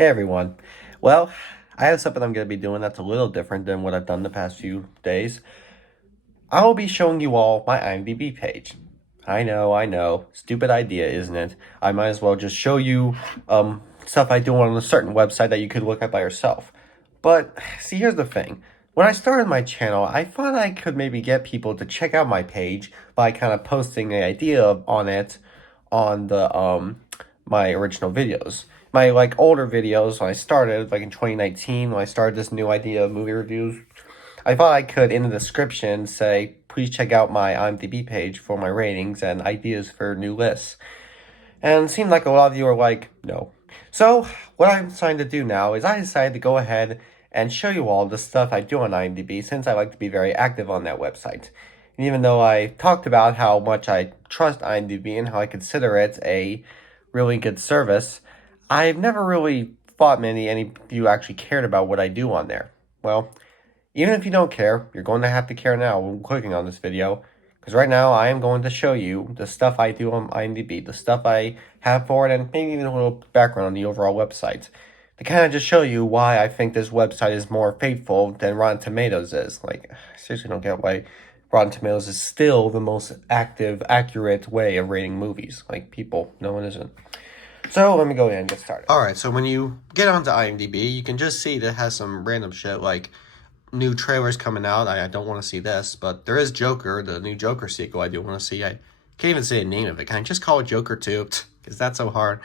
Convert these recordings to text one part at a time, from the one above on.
Hey everyone. Well, I have something I'm going to be doing that's a little different than what I've done the past few days. I will be showing you all my IMDb page. I know. Stupid idea, isn't it? I might as well just show you stuff I do on a certain website that you could look at by yourself. But see, here's the thing. When I started my channel, I thought I could maybe get people to check out my page by kind of posting an idea on it on the my original videos. My older videos when I started, like in 2019, when I started this new idea of movie reviews, I thought I could in the description say, please check out my IMDb page for my ratings and ideas for new lists. And it seemed like a lot of you are like, no. So what I'm deciding to do now is I decided to go ahead and show you all the stuff I do on IMDb, since I like to be very active on that website. And even though I talked about how much I trust IMDb and how I consider it a really good service, I've never really thought any of you actually cared about what I do on there. Well, even if you don't care, you're going to have to care now when clicking on this video, because right now I am going to show you the stuff I do on IMDb, the stuff I have for it, and maybe even a little background on the overall website, to kind of just show you why I think this website is more faithful than Rotten Tomatoes is. Like, I seriously don't get why Rotten Tomatoes is still the most active, accurate way of rating movies. Like, people, no one isn't. So let me go ahead and get started. Alright, so when you get onto IMDb, you can just see that it has some random shit like new trailers coming out. I don't want to see this, but there is Joker, the new Joker sequel I do want to see. I can't even say the name of it. Can I just call it Joker 2? Because that's so hard.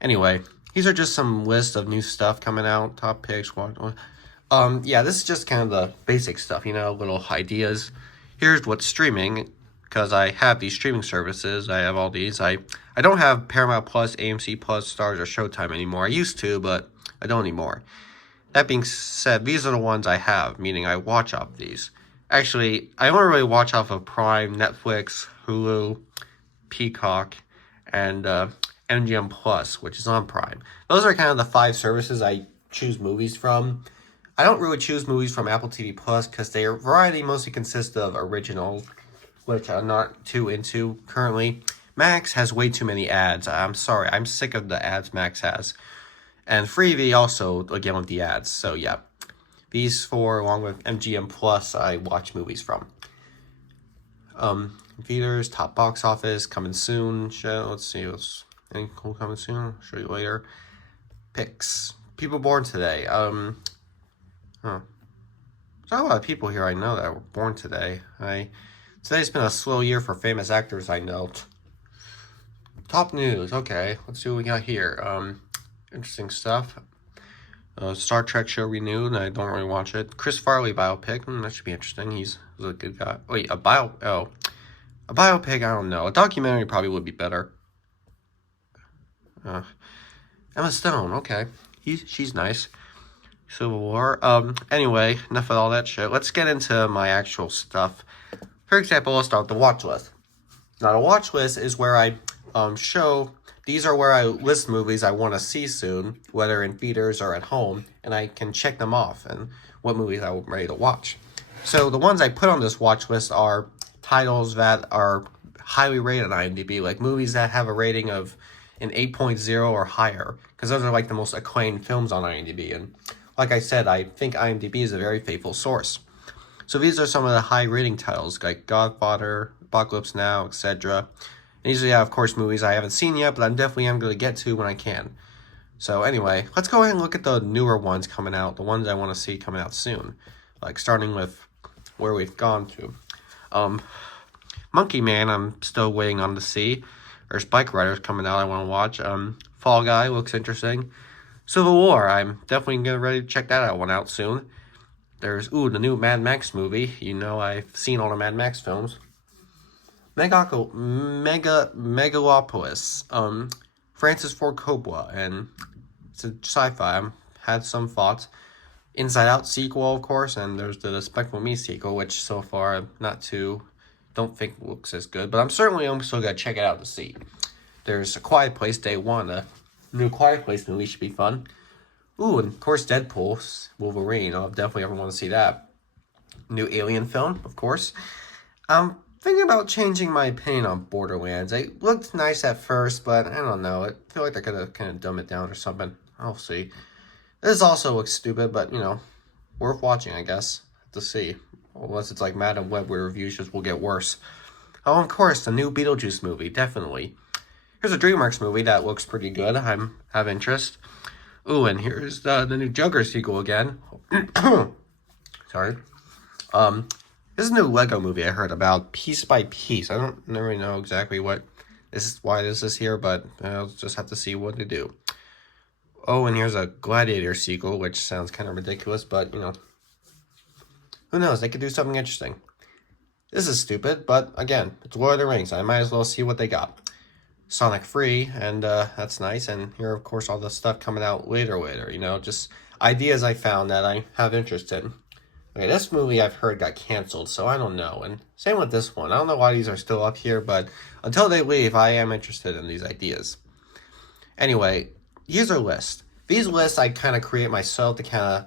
Anyway, these are just some list of new stuff coming out. Top picks. Yeah, this is just kind of the basic stuff, little ideas. Here's what's streaming, because I have these streaming services. I have all these. I don't have Paramount Plus, AMC Plus, Stars, or Showtime anymore. I used to, but I don't anymore. That being said, these are the ones I have, meaning I watch off these. Actually, I only really watch off of Prime, Netflix, Hulu, Peacock, and MGM Plus, which is on Prime. Those are kind of the 5 services I choose movies from. I don't really choose movies from Apple TV Plus because their variety mostly consists of originals, which I'm not too into currently. Max has way too many ads. I'm sorry, I'm sick of the ads Max has. And Freevee also, again, with the ads. So, yeah. These 4, along with MGM Plus, I watch movies from. Theaters, top box office, coming soon. Let's see. Anything cool coming soon? I'll show you later. Picks. People born today. There's not a lot of people here I know that were born today. Today's been a slow year for famous actors I know. Top news. Okay, let's see what we got here. Interesting stuff. Star Trek show renewed. I don't really watch it. Chris Farley biopic. That should be interesting. He's a good guy. Wait, a biopic? I don't know. A documentary probably would be better. Emma Stone. Okay, she's nice. Civil War. Anyway, enough of all that shit. Let's get into my actual stuff. For example, let's start with the watch list. Now, the watch list is where I show. These are where I list movies I want to see soon, whether in theaters or at home, and I can check them off and what movies I'm ready to watch. So the ones I put on this watch list are titles that are highly rated on IMDb, like movies that have a rating of an 8.0 or higher, because those are like the most acclaimed films on IMDb. And like I said, I think IMDb is a very faithful source. So these are some of the high rating titles, like Godfather, Apocalypse Now, etc. And these are, of course, movies I haven't seen yet, but I definitely am going to get to when I can. So anyway, let's go ahead and look at the newer ones coming out, the ones I want to see coming out soon. Like, starting with where we've gone to. Monkey Man, I'm still waiting on to see. There's Bike Riders coming out I want to watch. Fall Guy looks interesting. Civil War, I'm definitely going to ready to check that one out soon. There's, the new Mad Max movie. I've seen all the Mad Max films. Megalopolis, Francis Ford Coppola, and it's a sci-fi. I've had some thoughts. Inside Out sequel, of course, and there's the Despicable Me sequel, which so far I'm don't think looks as good, but I'm still gonna check it out to see. There's A Quiet Place Day 1, a new Quiet Place movie should be fun. And of course Deadpool, Wolverine, I'll definitely ever want to see that. New Alien film, of course. Thinking about changing my opinion on Borderlands. It looked nice at first, but I don't know. I feel like I could have kind of dumbed it down or something. I'll see. This also looks stupid, but, worth watching, I guess, to see. Unless it's like Madam Web, where reviews just will get worse. Oh, of course, the new Beetlejuice movie, definitely. Here's a DreamWorks movie that looks pretty good. I have interest. Ooh, and here's the new Joker sequel again. Sorry. This is a new Lego movie I heard about, Piece by Piece. I don't really know exactly why this is here, but I'll just have to see what to do. Oh, and here's a Gladiator sequel, which sounds kind of ridiculous, but, who knows? They could do something interesting. This is stupid, but again, it's Lord of the Rings. I might as well see what they got. Sonic free, and that's nice. And here, of course, all the stuff coming out later, just ideas I found that I have interest in. Okay, this movie I've heard got canceled, so I don't know. And same with this one. I don't know why these are still up here, but until they leave, I am interested in these ideas. Anyway, here's our list. These lists I kind of create myself to kind of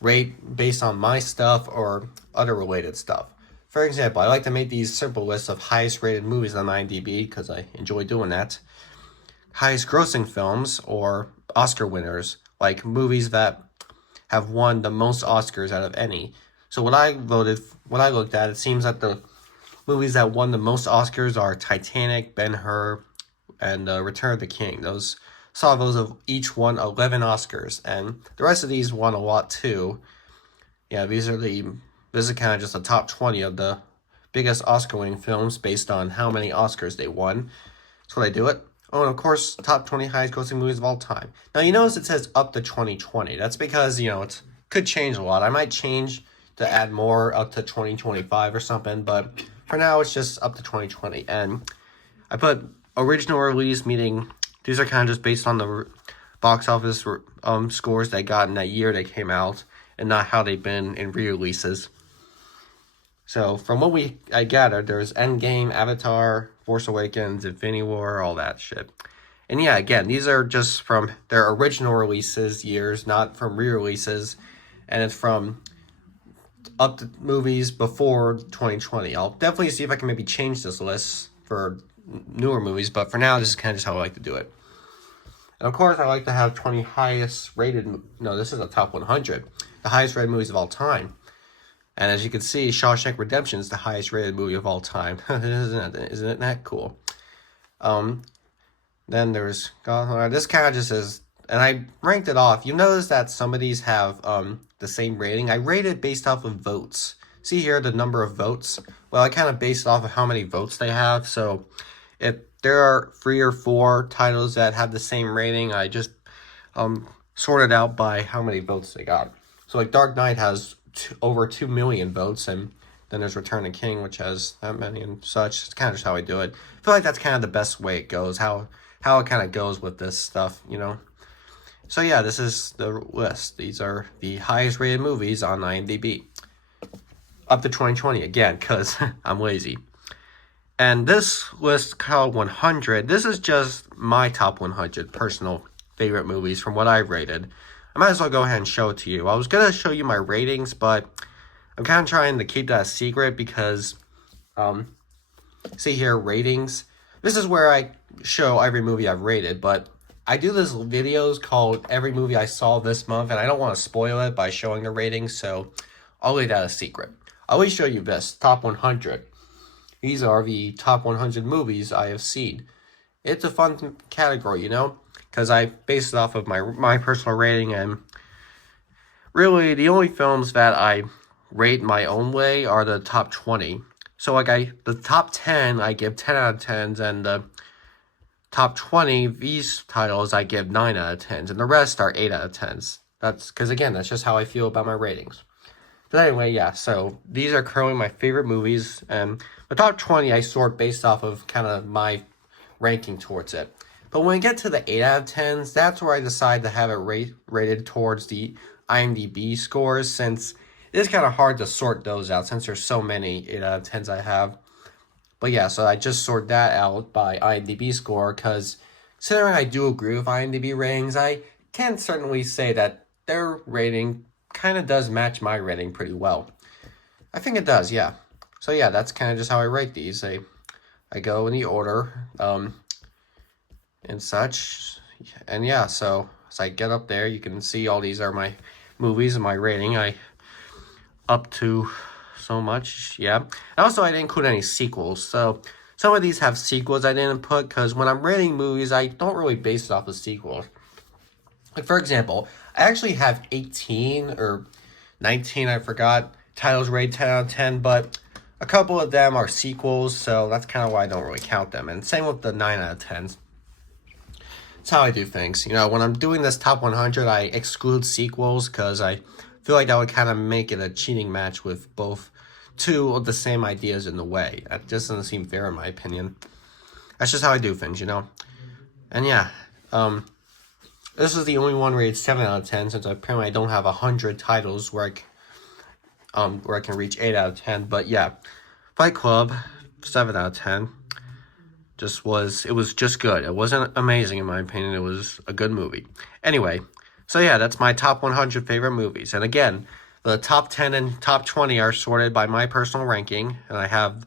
rate based on my stuff or other related stuff. For example, I like to make these simple lists of highest rated movies on IMDb because I enjoy doing that. Highest grossing films or Oscar winners, like movies that have won the most Oscars out of any. So what I looked at, it seems that the movies that won the most Oscars are Titanic, Ben-Hur, and Return of the King. Those have each won 11 Oscars, and the rest of these won a lot too. Yeah, this is kind of just the top 20 of the biggest Oscar-winning films based on how many Oscars they won. That's what I do it. Oh, and of course, top 20 highest-grossing movies of all time. Now, you notice it says up to 2020. That's because, it could change a lot. I might change to add more up to 2025 or something, but for now, it's just up to 2020. And I put original release, meaning these are kind of just based on the box office scores they got in that year they came out, and not how they've been in re-releases. So, from what I gathered, there's Endgame, Avatar, Force Awakens, Infinity War, all that shit. And yeah, again, these are just from their original releases years, not from re-releases. And it's from up to movies before 2020. I'll definitely see if I can maybe change this list for newer movies, but for now, this is kind of just how I like to do it. And of course, I like to have 20 highest rated, no, this is a top 100, the highest rated movies of all time. And as you can see, Shawshank Redemption is the highest rated movie of all time. Isn't that cool? Then there's this kind of just is, and I ranked it off. You notice that some of these have the same rating. I rated based off of votes. See here the number of votes? Well, I kind of based off of how many votes they have. So if there are 3 or 4 titles that have the same rating, I just sorted out by how many votes they got. So like Dark Knight has over 2 million votes, and then there's Return of the King, which has that many and such. It's kind of just how I do it. I feel like that's kind of the best way it goes, how it kind of goes with this stuff, So yeah, this is the list. These are the highest rated movies on IMDb. Up to 2020, again, because I'm lazy. And this list called 100, this is just my top 100 personal favorite movies from what I've rated. I might as well go ahead and show it to you. I was going to show you my ratings, but I'm kind of trying to keep that a secret because, see here, ratings. This is where I show every movie I've rated, but I do these videos called Every Movie I Saw This Month, and I don't want to spoil it by showing the ratings, so I'll leave that a secret. I'll always show you this, top 100. These are the top 100 movies I have seen. It's a fun category, because I base it off of my personal rating, and really the only films that I rate my own way are the top 20. So the top 10 I give 10 out of 10s, and the top 20 these titles I give 9 out of 10s, and the rest are 8 out of 10s. That's because again, that's just how I feel about my ratings. But anyway, yeah, so these are currently my favorite movies, and the top 20 I sort based off of kind of my ranking towards it. But when I get to the 8 out of 10s, that's where I decide to have it rated towards the IMDb scores, since it is kind of hard to sort those out since there's so many 8 out of 10s I have. But yeah, so I just sort that out by IMDb score, because considering I do agree with IMDb ratings, I can certainly say that their rating kind of does match my rating pretty well. I think it does, yeah. So yeah, that's kind of just how I rate these. I go in the order, and such. And yeah, so So I get up there, you can see all these are my movies and my rating. I up to so much, yeah. And also, I didn't include any sequels, so some of these have sequels I didn't put, because when I'm rating movies, I don't really base it off of sequels. Like, for example, I actually have 18 or 19, I forgot, titles rated 10 out of 10, but a couple of them are sequels, so that's kind of why I don't really count them. And same with the 9 out of 10s. That's how I do things. You know, when I'm doing this top 100, I exclude sequels because I feel like that would kind of make it a cheating match with both two of the same ideas in the way. That just doesn't seem fair in my opinion. That's just how I do things, you know? And yeah, this is the only one rated 7 out of 10, since apparently I don't have 100 titles where I can reach 8 out of 10. But yeah, Fight Club, 7 out of 10. It was just good. It wasn't amazing in my opinion. It was a good movie. Anyway, so yeah, that's my top 100 favorite movies. And again, the top 10 and top 20 are sorted by my personal ranking. And I have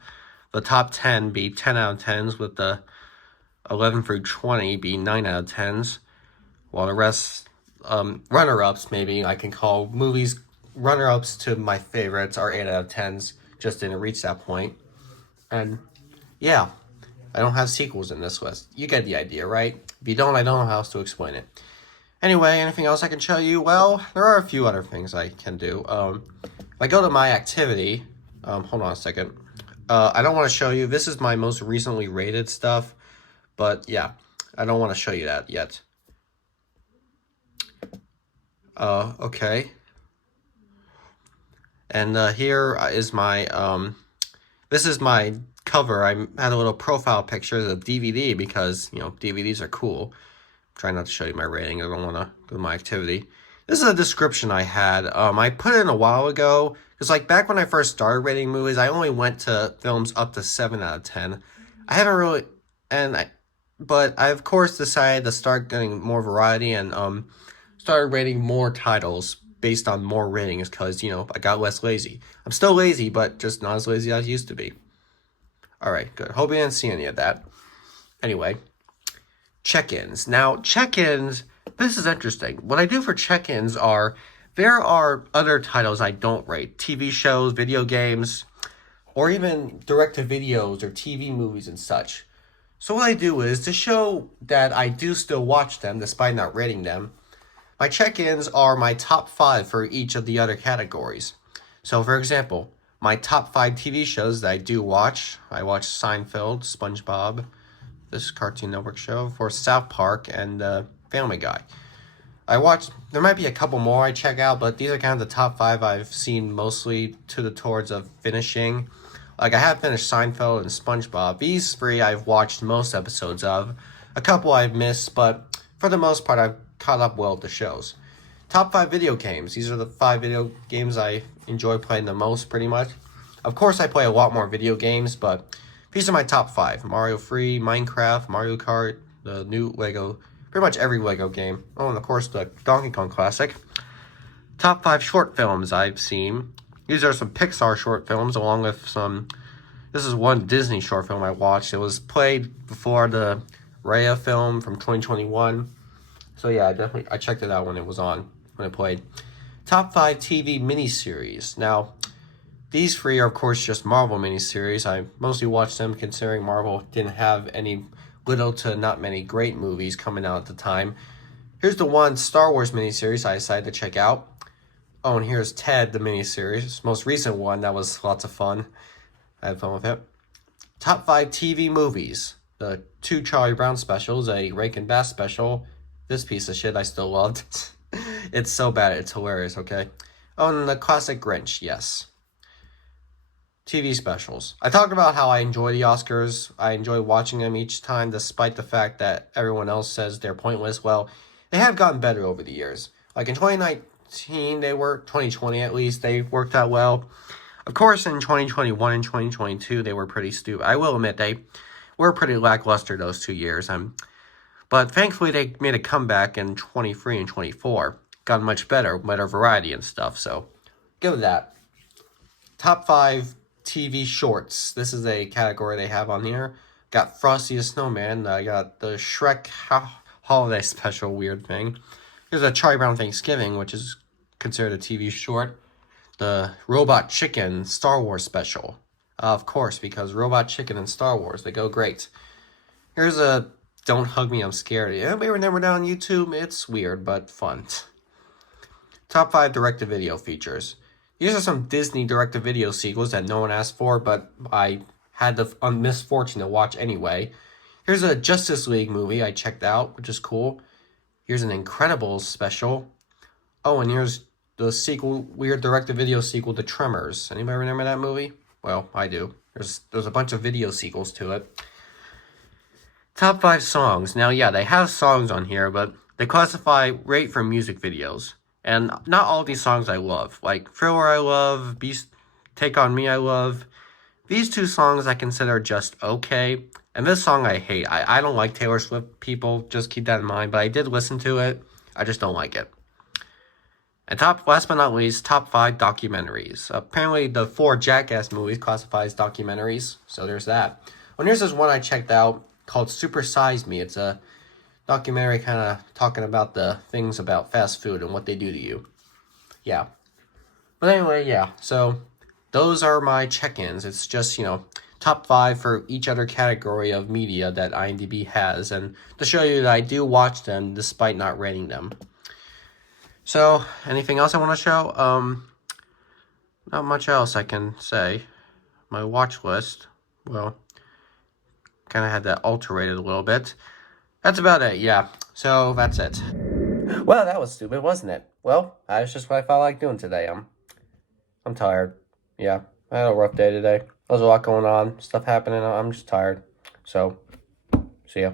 the top 10 be 10 out of 10s, with the 11 through 20 be 9 out of 10s. While the rest, runner-ups, maybe I can call movies runner-ups to my favorites, are 8 out of 10s. Just didn't reach that point. And yeah, I don't have sequels in this list. You get the idea, right? If you don't, I don't know how else to explain it. Anyway, anything else I can show you? Well, there are a few other things I can do. If I go to my activity, hold on a second. I don't want to show you. This is my most recently rated stuff. But yeah, I don't want to show you that yet. Okay. And here is my, this is my cover. I had a little profile picture of DVD because, you know, DVDs are cool. I'm trying not to show you my rating. I don't want to go to my activity. This is a description I had. I put it in a while ago because, like, back when I first started rating movies, I only went to films up to 7 out of 10. I haven't really, but I of course decided to start getting more variety and started rating more titles based on more ratings because, you know, I got less lazy. I'm still lazy, but just not as lazy as I used to be. Alright, good. Hope you didn't see any of that. Anyway, check-ins. Now, check-ins, this is interesting. What I do for check-ins are, there are other titles I don't rate. TV shows, video games, or even direct-to-videos or TV movies and such. So what I do is, to show that I do still watch them despite not rating them, my check-ins are my top 5 for each of the other categories. So, for example, my top 5 TV shows that I do watch. I watch Seinfeld, SpongeBob, this Cartoon Network show, for South Park, and Family Guy. There might be a couple more I check out, but these are kind of the top 5 I've seen mostly towards of finishing. Like, I have finished Seinfeld and SpongeBob. These 3 I've watched most episodes of. A couple I've missed, but for the most part I've caught up well with the shows. Top 5 video games. These are the 5 video games I enjoy playing the most, pretty much. Of course, I play a lot more video games, but these are my top 5. Mario Free, Minecraft, Mario Kart, the new Lego, pretty much every Lego game. Oh, and of course, the Donkey Kong Classic. Top 5 short films I've seen. These are some Pixar short films, along with some... This is one Disney short film I watched. It was played before the Raya film from 2021. So yeah, I checked it out when it was on, when it played. Top 5 TV miniseries. Now, these 3 are, of course, just Marvel miniseries. I mostly watched them considering Marvel didn't have any little to not many great movies coming out at the time. Here's the one Star Wars miniseries I decided to check out. Oh, and here's Ted, the miniseries. Most recent one. That was lots of fun. I had fun with it. Top 5 TV movies. The 2 Charlie Brown specials, a Rake and Bass special. This piece of shit I still loved. It's so bad, it's hilarious, okay? Oh, and the classic Grinch, yes. TV specials. I talked about how I enjoy the Oscars. I enjoy watching them each time, despite the fact that everyone else says they're pointless. Well, they have gotten better over the years. Like in 2019, 2020 at least, they worked out well. Of course, in 2021 and 2022, they were pretty stupid. I will admit, they were pretty lackluster those 2 years. But thankfully, they made a comeback in 23 and 24. Got much better variety and stuff, so give it that. Top 5 TV shorts. This is a category they have on here. Got Frosty the Snowman. I got the Shrek holiday special, weird thing. Here's a Charlie Brown Thanksgiving, which is considered a TV short. The Robot Chicken Star Wars special. Of course, because Robot Chicken and Star Wars, they go great. Here's a Don't Hug Me, I'm Scared. Anybody remember that on YouTube? It's weird, but fun. Top 5 direct-to-video features. These are some Disney direct-to-video sequels that no one asked for, but I had the misfortune to watch anyway. Here's a Justice League movie I checked out, which is cool. Here's an Incredibles special. Oh, and here's the sequel, weird direct-to-video sequel to Tremors. Anybody remember that movie? Well, I do. There's a bunch of video sequels to it. Top 5 songs. Now, yeah, they have songs on here, but they classify rate for music videos. And not all these songs I love. Like, Thriller I love, Beast, Take On Me I love. These 2 songs I consider just okay. And this song I hate. I don't like Taylor Swift, people. Just keep that in mind. But I did listen to it. I just don't like it. And last but not least, top 5 documentaries. Apparently, the 4 Jackass movies classifies documentaries. So there's that. Well, here's this one I checked out called Super Size Me. It's a documentary kind of talking about the things about fast food and what they do to you. Yeah. But anyway, yeah. So those are my check-ins. It's just, top 5 for each other category of media that IMDb has. And to show you that I do watch them despite not rating them. So, anything else I want to show? Not much else I can say. My watch list, well, kind of had that alterated a little bit. That's about it, yeah. So, that's it. Well, that was stupid, wasn't it? Well, that's just what I felt like doing today. I'm tired. Yeah, I had a rough day today. There's a lot going on, stuff happening. I'm just tired. So, see ya.